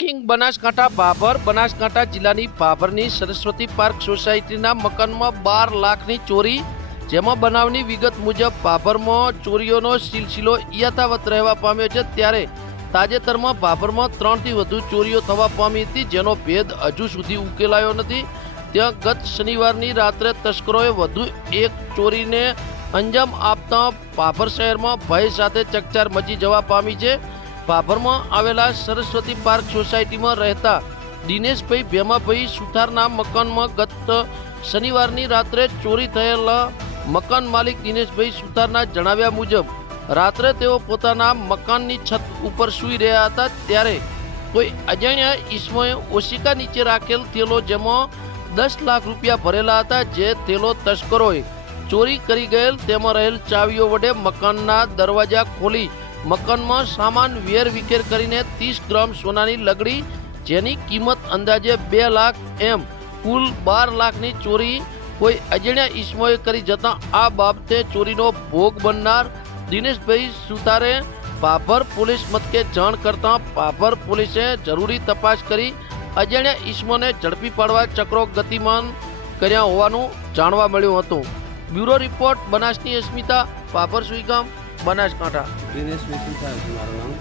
King Banaskantha Babur, Banaskantha જિલ્લાની ભાભરની Saraswati park સોસાયટીના મકાનમાં બાર લાખની ચોરી, જેમાં બનાવની વિગત મુજબ ભાભરમાં ચોરીઓનો સિલસિલો યથાવત રહેવા પામ્યો છે. ત્યારે તાજેતરમાં બાબરમાં ત્રણથી વધુ ચોરીઓ થવા પામી હતી, જેનો ભેદ હજુ સુધી ઉકેલાયો નથી. ત્યાં ગત શનિવારની રાત્રે તસ્કરોએ વધુ એક ચોરીને અંજામ આપતા બાબર શહેરમાં ભય સાથે ચકચાર મચી જવા પામી છે. ભાભરમાં આવેલા સરસ્વતી પાર્ક સોસાયટીમાં રહેતા દિનેશભાઈ ભેમાભાઈ સુથારના મકાનમાં ગત શનિવારની રાત્રે ચોરી થયેલા મકાન માલિક દિનેશભાઈ સુથારના જણાવ્યા મુજબ, રાત્રે તેઓ પોતાના મકાનની છત ઉપર સૂઈ રહ્યા હતા ત્યારે કોઈ અજાણ્યા ઈસમોએ ઓશિકા નીચે રાખેલ થેલો જેમાં દસ લાખ રૂપિયા ભરેલા હતા જે થેલો તસ્કરોએ ચોરી કરી ગયેલ, તેમાં રહેલ ચાવીઓ વડે મકાનના દરવાજા ખોલી મકાનમાં સામાન વેર વિખેર કરીને ત્રીસ ગ્રામ સોનાની લગડી જેની કિંમત અંદાજે બે લાખ એમ, કુલ બાર લાખની ચોરી. કોઈ અજાણ્યા ઈસમોએ કરી જતા આ બાબતે ચોરીનો ભોગ બનનાર દિનેશભાઈ સુતારે પાભર પોલીસ મથકે જાણ કરતા પાભર પોલીસે જરૂરી તપાસ કરી અજાણ્યા ઈસમોને ઝડપી પાડવા ચક્રો ગતિમાન કર્યા હોવાનું જાણવા મળ્યું હતું. બ્યુરો રિપોર્ટ બનાસની અસ્મિતા, પાભર સુઈગામ. બનાસકાંઠા. દિનેશ મિશ્રા છે મારું નામ.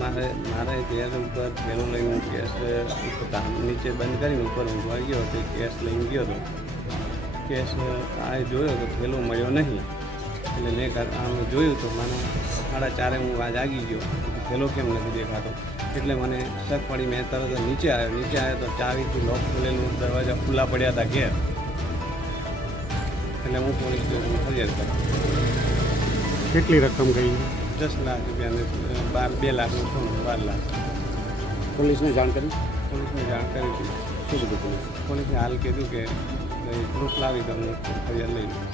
મારે મારે ઘેર ઉપર પેલો લઈને હું ગેસ નીચે બંધ કરીને ઉપર ઊંઘવા ગયો તો ગેસ લઈને ગયો હતો. ગેસ આ જોયો તો પેલો મળ્યો નહીં. એટલે મેં આમ જોયું તો મને, સાડા ચારે હું આ જાગી ગયો. પેલો કેમ નથી દેખાતો? એટલે મને શક પડી, મેં તરત નીચે આવ્યો. નીચે આવ્યો તો ચાવીથી લોક ખોલેલું, દરવાજા ખુલ્લા પડ્યા હતા ઘેર. એટલે હું પોલીસ સ્ટેશન ફરિયાદ કરી. કેટલી રકમ ગઈ? દસ લાખ રૂપિયાને બાર બે લાખનું સોનું બાર લાખ. પોલીસને જાણ કરી? પોલીસને જાણ કરી હતી. શું કીધું પોલીસે હાલ કીધું કે પ્રૂફ લાવી દઉં ફરિયાદ લઈ લઉં.